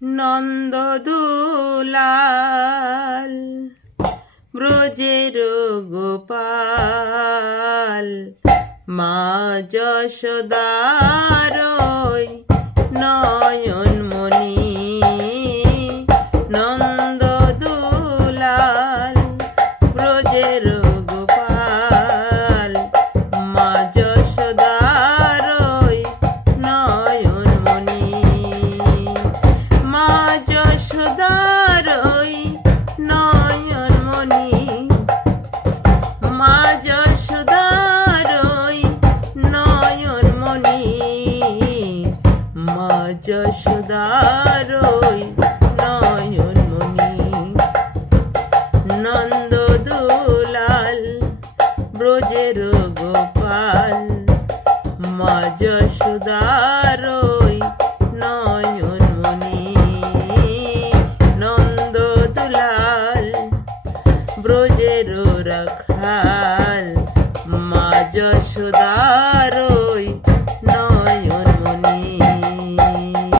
নন্দদুলাল ব্রজের গোপাল মা যশোদার নয়নমণি নন্দদুলাল ব্রজের গোপাল মা যশোদার নয়নমণি মা যশোদার নয়নমণি মা যশোদার নয়নমণি মা যশোদার নয়নমণি নন্দদুলাল ব্রজের গোপাল মা যশোদার নয়নমণি নন্দদুলাল ব্রজের রাখাল মা যশোদা।